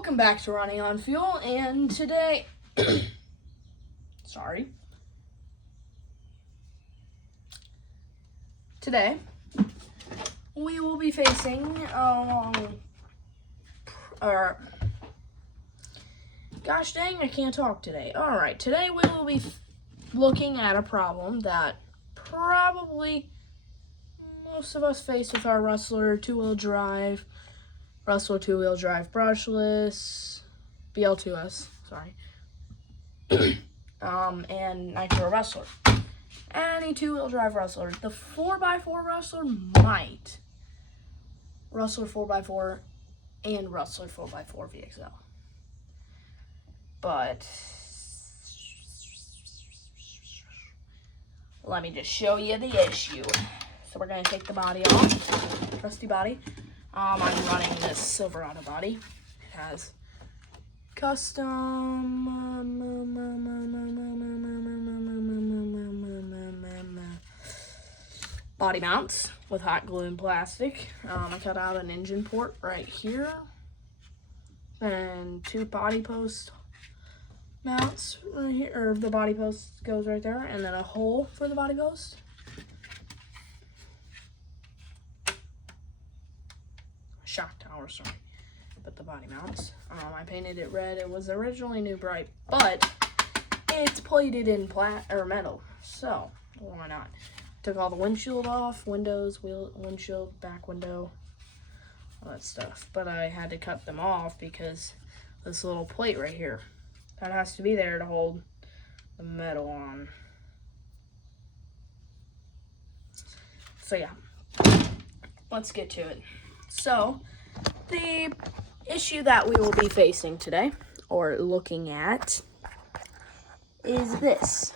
Welcome back to Running on Fuel, and today, today we will be facing, gosh dang, I can't talk today. Alright, today we will be looking at a problem that probably most of us face with our Rustler two-wheel drive brushless, BL2S, and Nitro Rustler. Any two-wheel drive Rustler. The 4x4 Rustler might. Rustler 4x4 and Rustler 4x4 VXL. But let me just show you the issue. So we're going to take the body off, trusty body. I'm running this Silverado body. It has custom body mounts with hot glue and plastic. I cut out an engine port right here, and two body post mounts right here, or the body post goes right there, and then a hole for the body post. Shock tower, sorry, but the body mounts. I painted it red. It was originally new bright, but it's plated in metal, so why not? Took all the windshield off, windows, windshield, back window, all that stuff. But I had to cut them off because this little plate right here, that has to be there to hold the metal on. So yeah, let's get to it. So, the issue that we will be facing today, or looking at, is this.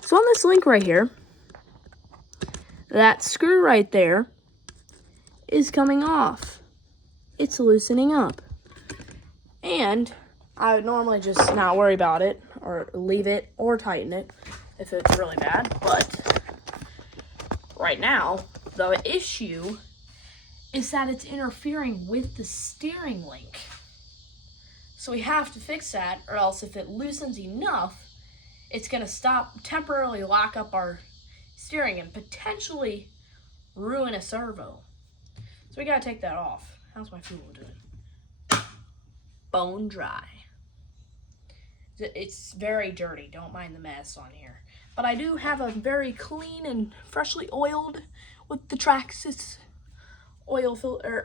So on this link right here, that screw right there is coming off. It's loosening up. And I would normally just not worry about it, or leave it, or tighten it if it's really bad. But right now, the issue is that it's interfering with the steering link. So we have to fix that, or else if it loosens enough, it's going to temporarily lock up our steering and potentially ruin a servo. So we got to take that off. How's my fuel doing? Bone dry. It's very dirty. Don't mind the mess on here. But I do have a very clean and freshly oiled with the Traxxas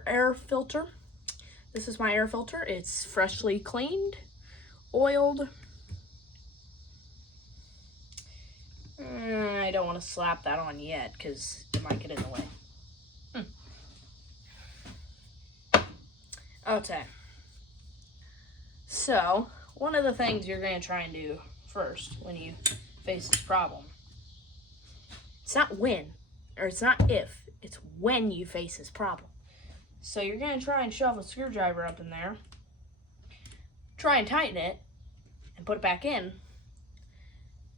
air filter. This is my air filter. It's freshly cleaned, oiled. I don't want to slap that on yet because it might get in the way. Okay. So, one of the things you're going to try and do first when you face this problem, it's not when, or it's not if, it's when you face this problem. So you're going to try and shove a screwdriver up in there, try and tighten it, and put it back in.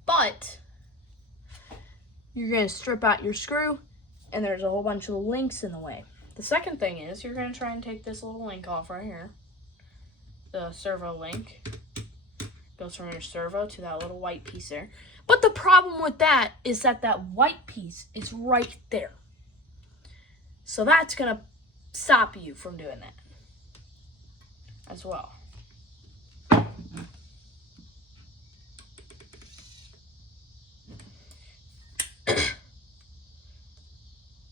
But you're going to strip out your screw, and there's a whole bunch of links in the way. The second thing is you're going to try and take this little link off right here. The servo link goes from your servo to that little white piece there. But the problem with that is that white piece is right there. So that's going to stop you from doing that as well.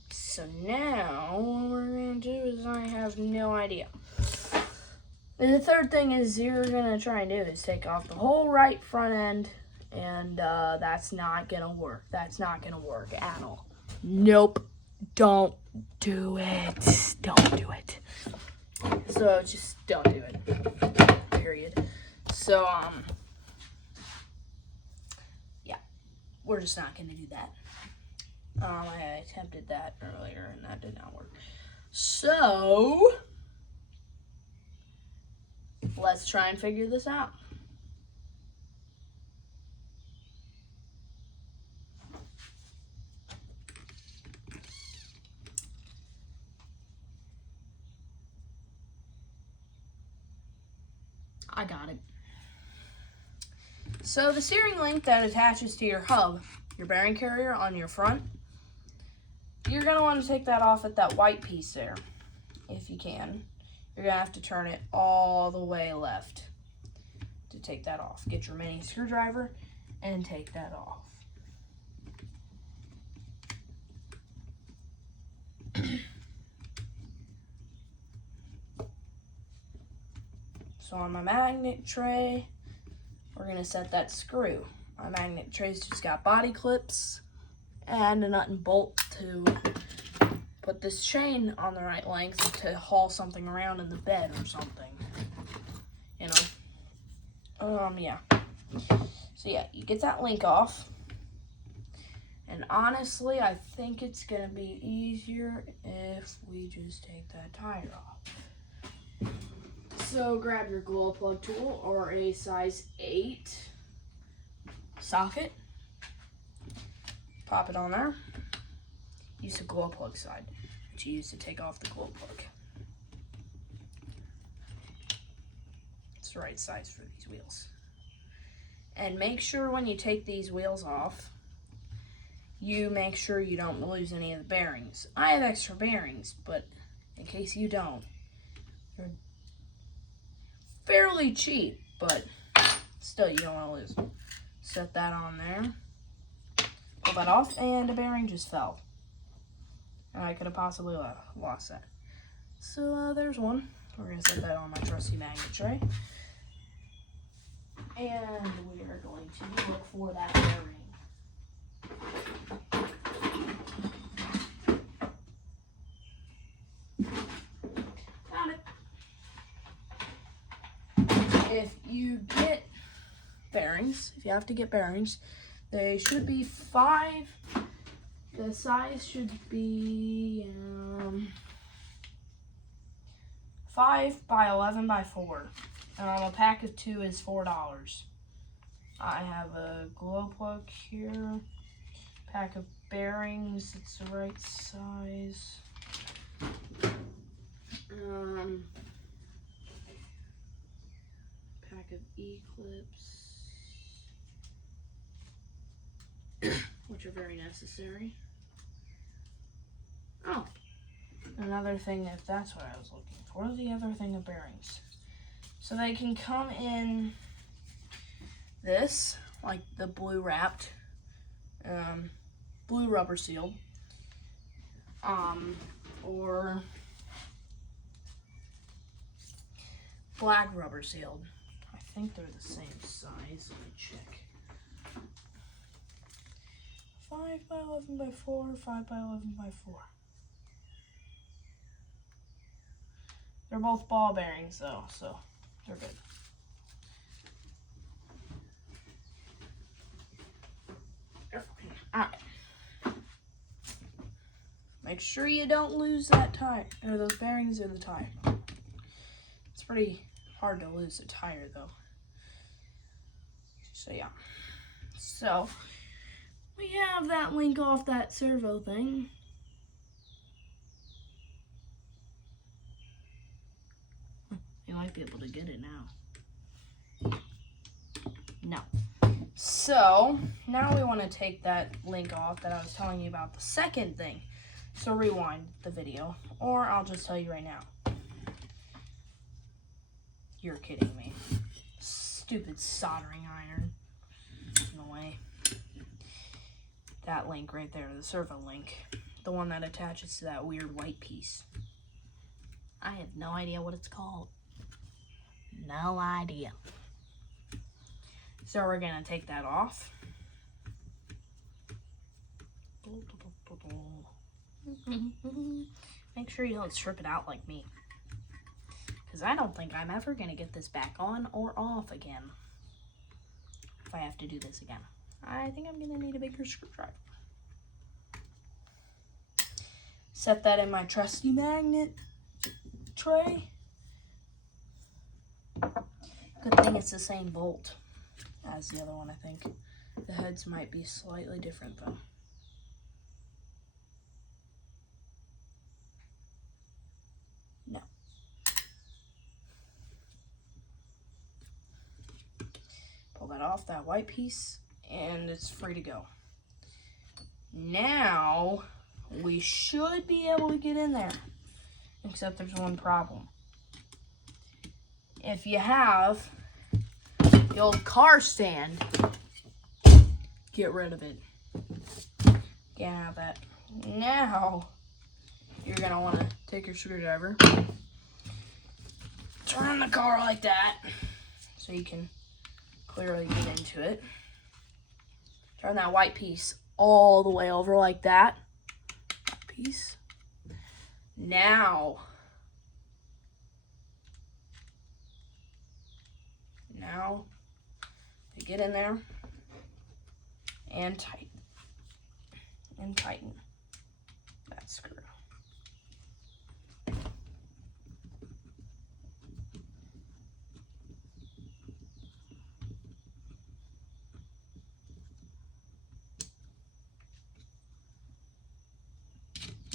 So now what we're going to do is I have no idea. And the third thing is you're going to try and do is take off the whole right front end, and that's not going to work. That's not going to work at all. Nope. Don't do it. Don't do it. So just don't do it. Period. So, yeah. We're just not going to do that. I attempted that earlier and that did not work. So, let's try and figure this out. I got it. So the steering link that attaches to your hub, your bearing carrier on your front, you're going to want to take that off at that white piece there, if you can. You're going to have to turn it all the way left to take that off. Get your mini screwdriver and take that off. So on my magnet tray, we're going to set that screw. My magnet tray's just got body clips and a nut and bolt to put this chain on the right length to haul something around in the bed or something. You know? Yeah. So yeah, you get that link off. And honestly, I think it's gonna be easier if we just take that tire off. So grab your glow plug tool or a size 8 socket. Pop it on there. Use the glow plug side, which you use to take off the glow plug. It's the right size for these wheels. And make sure when you take these wheels off, you make sure you don't lose any of the bearings. I have extra bearings, but in case you don't, they're fairly cheap, but still you don't want to lose them. Set that on there. Pull that off, and a bearing just fell. And I could have possibly lost that. So there's one. We're going to set that on my trusty magnet tray. And we are going to look for that bearing. Found it. If you get bearings, if you have to get bearings, they should be 5. The size should be 5 by 11 by 4. A pack of 2 is $4. I have a glow plug here. Pack of bearings, it's the right size. Pack of E-clips, which are very necessary. Oh, another thing, if that's what I was looking for, the other thing of bearings. So they can come in this, like the blue wrapped, blue rubber sealed, or black rubber sealed. I think they're the same size. Let me check. 5 by 11 by 4, 5 by 11 by 4. They're both ball bearings though, so they're good. Alright. Make sure you don't lose that tire, or those bearings in the tire. It's pretty hard to lose a tire though. So yeah. So we have that link off that servo thing. You might be able to get it now. No. So now we want to take that link off that I was telling you about, the second thing. So rewind the video, or I'll just tell you right now. You're kidding me. Stupid soldering iron. No way. That link right there, the servo link. The one that attaches to that weird white piece. I have no idea what it's called. No idea. So we're gonna take that off. Make sure you don't strip it out like me, because I don't think I'm ever gonna get this back on or off again if I have to do this again. I think I'm gonna need a bigger screwdriver. Set that in my trusty magnet tray. Good thing it's the same bolt as the other one, I think. The heads might be slightly different though. No. that off, that white piece, and it's free to go. Now, we should be able to get in there, except there's one problem. If you have the old car stand, get rid of it. Can't have that. Now, you're gonna wanna take your screwdriver, turn the car like that, so you can clearly get into it. Turn that white piece all the way over like that. Piece. Now you get in there and tighten that screw.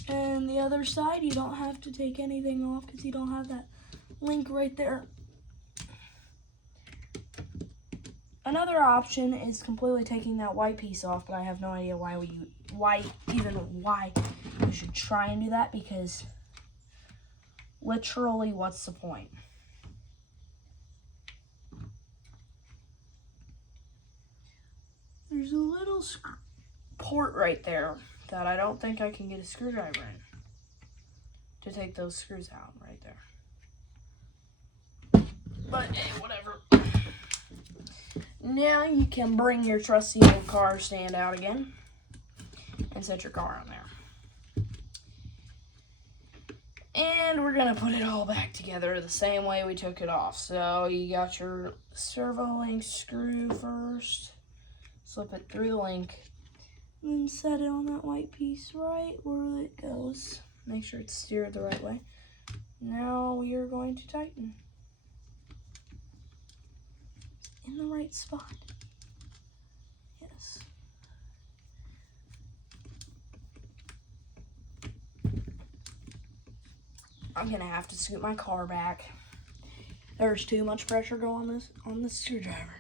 And the other side, you don't have to take anything off because you don't have that link right there. Another option is completely taking that white piece off, but I have no idea why you should try and do that, because literally, what's the point? There's a little port right there that I don't think I can get a screwdriver in to take those screws out right there. But hey, whatever. Now you can bring your trusty old car stand out again and set your car on there. And we're gonna put it all back together the same way we took it off. So you got your servo link screw first, slip it through the link, and then set it on that white piece right where it goes. Make sure it's steered the right way. Now we are going to tighten in the right spot. Yes. I'm gonna have to scoot my car back. There's too much pressure going on this screwdriver.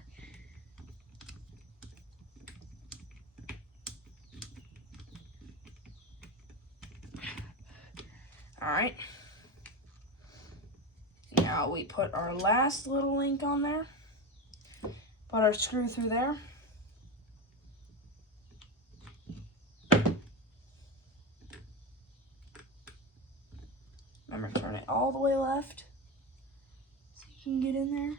All right. Now we put our last little link on there. Put our screw through there. Remember, turn it all the way left so you can get in there.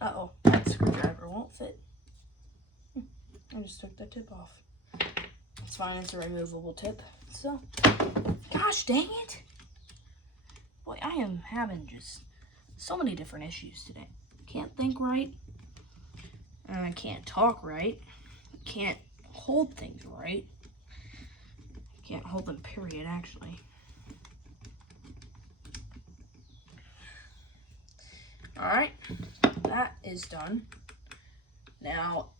Uh-oh, that screwdriver won't fit. I just took the tip off. It's fine, it's a removable tip. So, gosh dang it. Boy, I am having just so many different issues today. Can't think right. And I can't talk right. Can't hold things right. Can't hold them, period, actually. Alright, that is done. Now,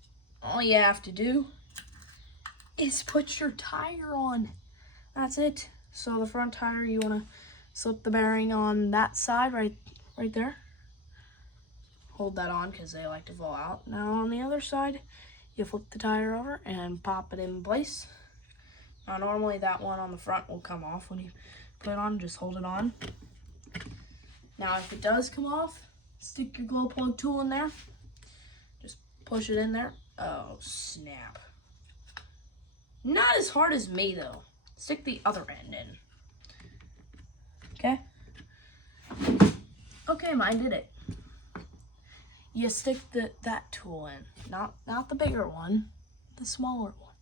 all you have to do is put your tire on. That's it. So the front tire, you want to slip the bearing on that side right there. Hold that on because they like to fall out. Now on the other side, you flip the tire over and pop it in place. Now normally that one on the front will come off when you put it on. Just hold it on. Now if it does come off, stick your glow plug tool in there. Just push it in there. Oh, snap. Not as hard as me, though. Stick the other end in. Okay? Okay, mine did it. You stick that tool in. Not the bigger one. The smaller one.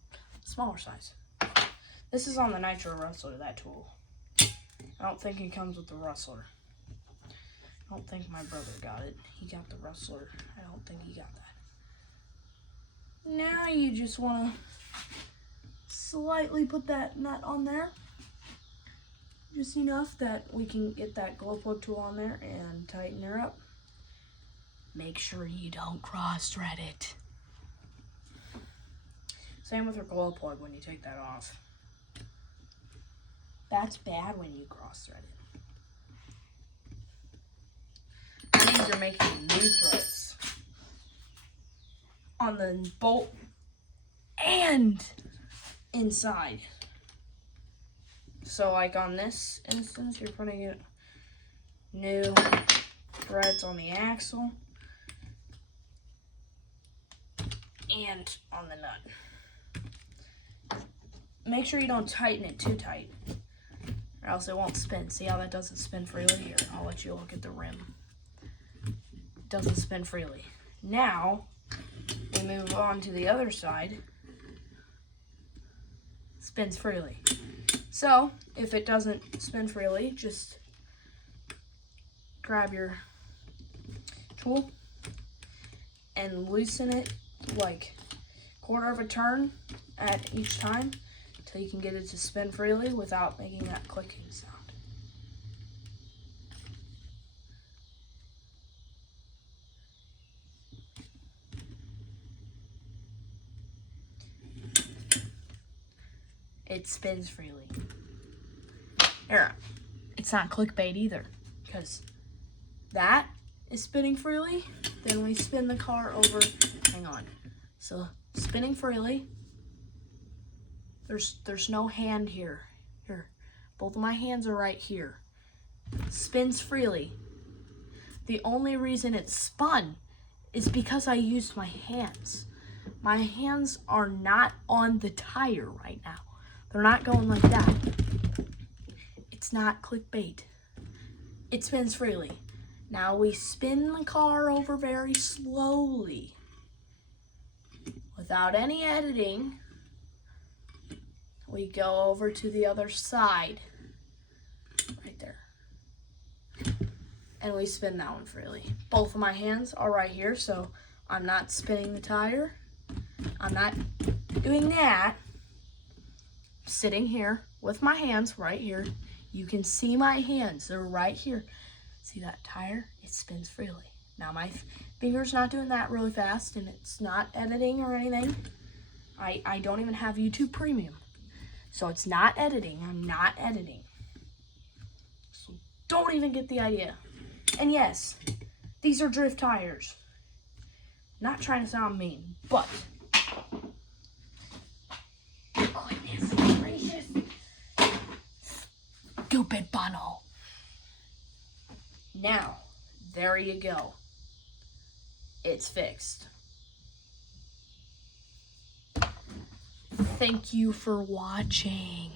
Smaller size. This is on the Nitro Rustler, that tool. I don't think it comes with the Rustler. I don't think my brother got it. He got the Rustler. I don't think he got that. Now you just want to slightly put that nut on there. Just enough that we can get that glow plug tool on there and tighten her up. Make sure you don't cross thread it. Same with your glow plug when you take that off. That's bad when you cross thread it. these are making new threads on the bolt and inside. So like on this instance, you're putting it new threads on the axle and on the nut. Make sure you don't tighten it too tight, or else it won't spin. See how that doesn't spin freely? Here, I'll let you look at the rim. It doesn't spin freely. Now, we move on to the other side. Spins freely. So, if it doesn't spin freely, just grab your tool and loosen it like 1/4 of a turn at each time until you can get it to spin freely without making that clicking sound. It spins freely. Here, it's not clickbait either, because that is spinning freely. Then we spin the car over. Hang on. So spinning freely. There's no hand here. Here, both of my hands are right here. Spins freely. The only reason it spun is because I used my hands. My hands are not on the tire right now. They're not going like that. It's not clickbait. It spins freely. Now we spin the car over very slowly. Without any editing, we go over to the other side. Right there. And we spin that one freely. Both of my hands are right here, so I'm not spinning the tire. I'm not doing that. I'm sitting here with my hands right here. You can see my hands, they're right here. See that tire? It spins freely. Now my finger's not doing that really fast, and it's not editing or anything. I don't even have YouTube Premium. So it's not editing, I'm not editing. So don't even get the idea. And yes, these are drift tires. Not trying to sound mean, but goodness gracious. Stupid bundle. Now, there you go. It's fixed. Thank you for watching.